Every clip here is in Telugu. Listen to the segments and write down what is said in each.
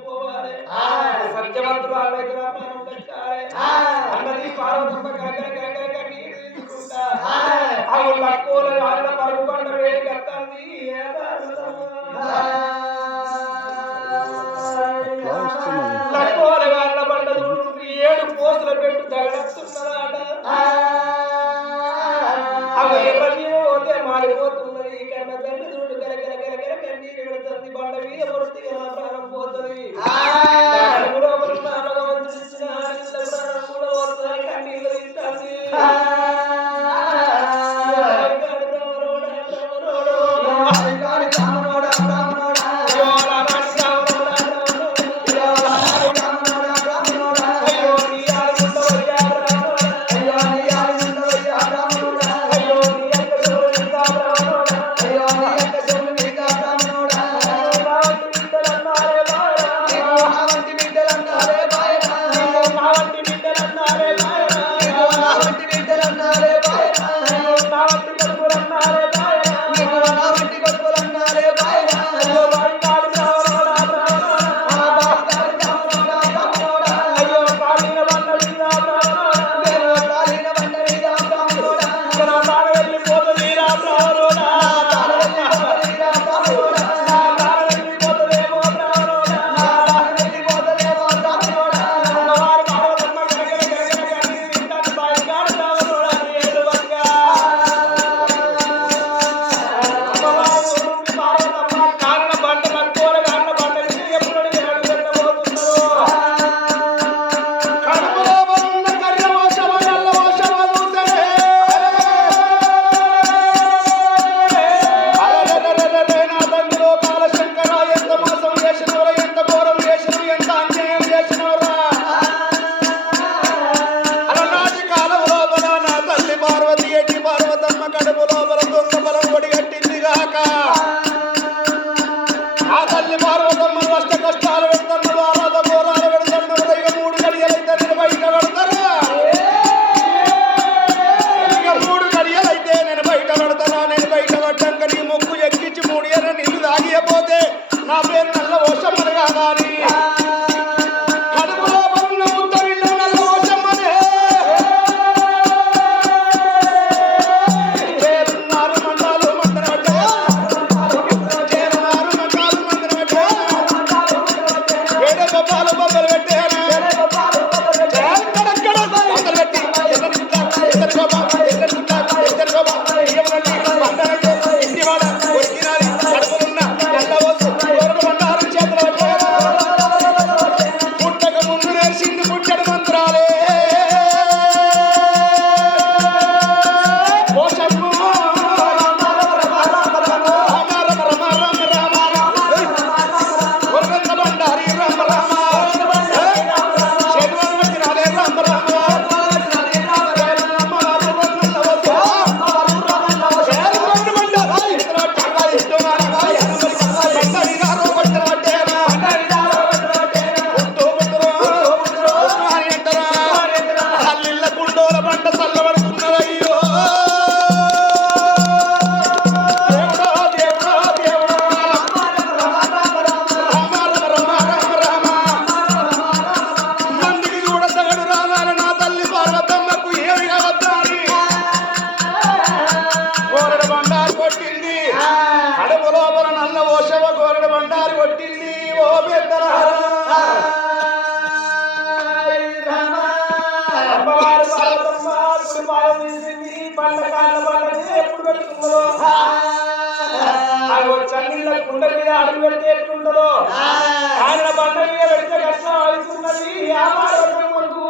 పోవాలి. సత్యవంతుడు ఆలోచన అన్నది పార్వతమ్మ ఏడు పోసులు పెట్టు తగలస్తున్నారాట అవి తల్లి చూడు కర కర కర కన్నీరు పెడుతుంది. బండ మీద పొరుస్తుంది Pentecostal. పాలు తీసింది పండ్ల కాళ్ళ పండ్లని ఎప్పుడు పెట్టుకుందో చన్నీళ్ళ కుండ మీద అడుగు పెడితే ఎట్లుంటుందో? ఆయన పండ్ల మీద పెడితే కష్టం అవుతున్నది కొడుకు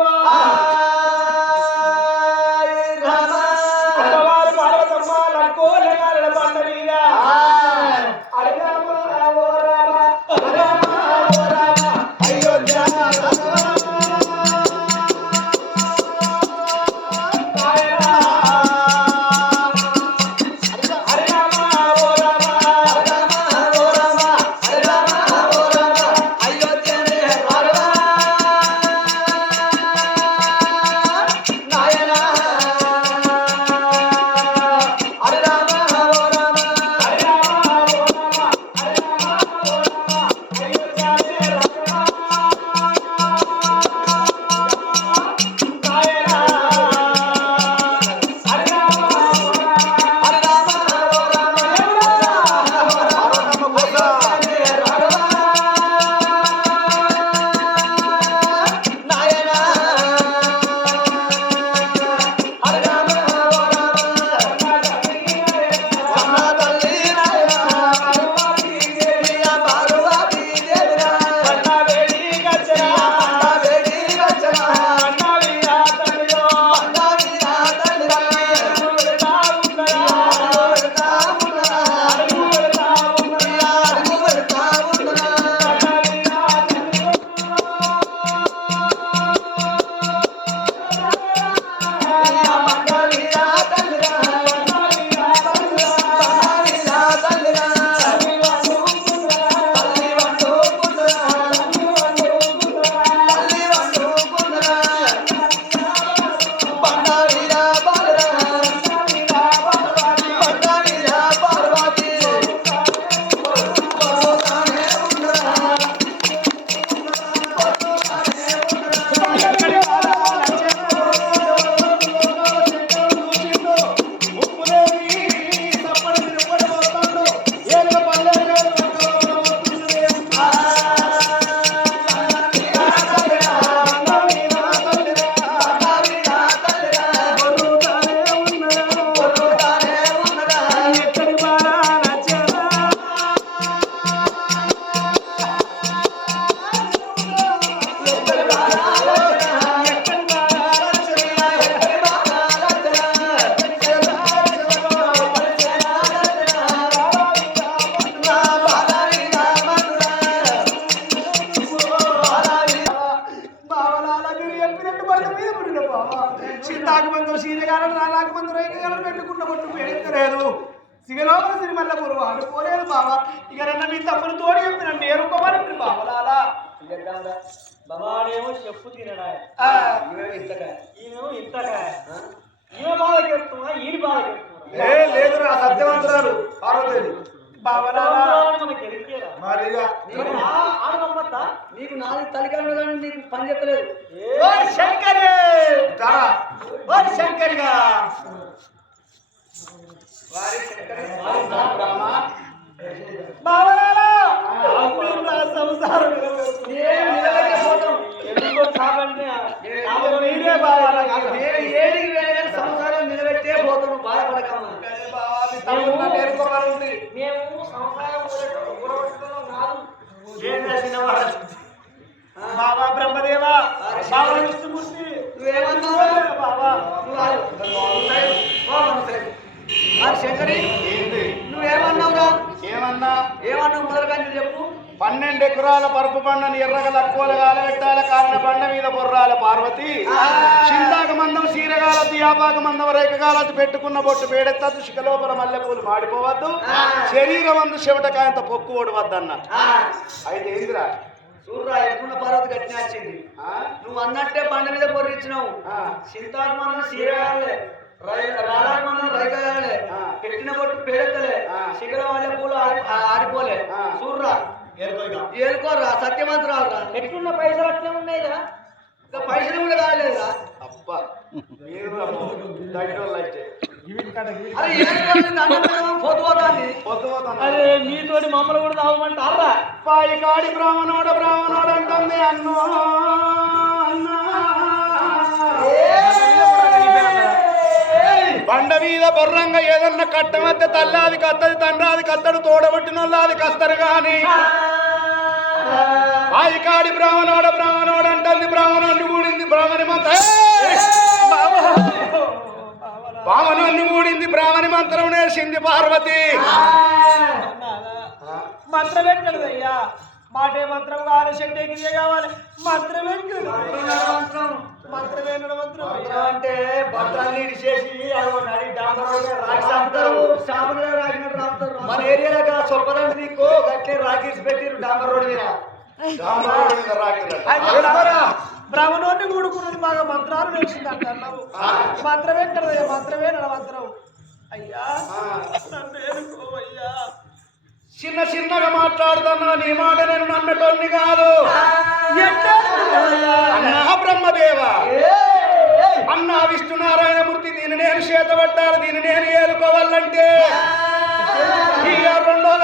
చింతాకు మందు సీనగాలను నాలాకు మందు రేఖగాలను పెట్టుకున్న కొట్టు పెడతలేదు సిగలో సిరిమల్ల గురువు అనుకోలేదు బావ. ఇక నన్ను మీ తప్పులు తోడు చెప్పి నేను ఏరుకోవాలంటే బావలాలా. బలాడేమో చెప్పు తినడా ఇంతకాయ. ఈయనేమో ఇంతకాయ. ఈమె బాధ చెప్తున్నా ఈయన బాధ చెప్తున్నా. లేదురా సత్యవంతురాలు పార్వతేవి బావలాలా నీకు నాలుగు తలికాలు కానీ నీకు పని చెప్పలేదు. ఓ శంకరి! ఓ శంకరిగా. వారి సంసారం. ఎందుకో మీరే నాకు నేను ఏడికి వెళ్ళిన సంసారం నిలబెట్టే పోతాను బాధపడకమ్మా అరే బావా, మీ తమ్ముడు నేర్చుకోవాలి ఉంది. మేము సంసారం ఊరగొట్టుకున్నాం కాదు బాబా బ్రహ్మదేవా బాబా విష్ణుమూర్తి నువ్వేమన్నావు బాబా నువ్వు శంకరి నువ్వేమన్నావురా ఏమన్నా? ఏమన్నావు మొదలుగా నువ్వు చెప్పు. పన్నెండు ఎకరాల పరుపు బండని ఎర్రగ లక్కువల గాలబెట్టాల కారణ బండ మీద బొర్రాల పార్వతి. చింతాక మందం సీరగాల దియాపాక మందం రేఖగాలతి పెట్టుకున్న బొట్టు పేడెత్తద్దు శిఖలోపల మల్లెపూలు మాడిపోవద్దు. శరీరం అందు చెవటకాయంత పొక్కు ఓడవద్దన్న. అయితే ఏందిరా? చూడురా ఎట్టున్న పార్వతి గట్టిన వచ్చింది? నువ్వు అన్నట్టే బండ మీద పొర్రిచ్చినావు సీరగాలే రాలాత్మనం రైగాలే ఆ. పెట్టిన కొట్టు పేరెత్తలే ఆ. శిఖర వాళ్ళ పూలు ఆడిపోలే ఆ. చూడురా. ఏరుకోయిగా. ఏలుకోర్రా సత్యమంతురాలు రా ఎట్లున్న పైసలు అట్లే ఉన్నాయిరా. ఇంకా పైసలు కూడా కాలేదురా. అబ్బా మీరు అయితే. అరే మీతోటి మమ్మల్ని కూడా తాగమంటారా? పాయి కాడి బ్రాహ్మణోడ బ్రాహ్మణోడ అంటుంది అన్నో. బండ మీద బొర్రంగా ఏదన్నా కట్టమద్ద తల్లాది కత్తది తండ్రాది కత్తడు తోడబట్టినోళ్ళది కస్తరు గాని. పాయి కాడి బ్రాహ్మణోడ బ్రాహ్మణోడ అంటుంది బ్రాహ్మణుడిని కూడింది బ్రాహ్మణి మంత. మంత్రం నేర్చింది పార్వతి. మంత్రం ఎక్కడదయ్యా మాటే మంత్రం కావాలి శక్తి ఎగిరిగే కావాలి. మంత్రం ఎక్కడ మంత్రం ఏంటో మంత్రం. మంత్రం అంటే మన ఏరియాలో కదా చొప్పదండి నీకు గట్లే రాకేసి పెట్టిరు డాంబర్ రోడ్ మీద. మీద రాకిరట. బ్రాహ్మణుడిని కూడుకున్నది బాగా మంత్రాలు నేర్చింది అంటున్నావు మంత్రం ఎక్కడదయ్యా మంత్రమే నడ మంత్రం. అయ్యా చిన్న చిన్నగా మాట్లాడుతున్నా నీ మాట నేను నమ్మటోన్ని కాదు. అన్నా బ్రహ్మదేవ. అన్నా విష్ణునారాయణమూర్తి దీని నేను చేతబట్టాలి దీన్ని నేను ఏలుకోవాలంటే ఇక రెండోల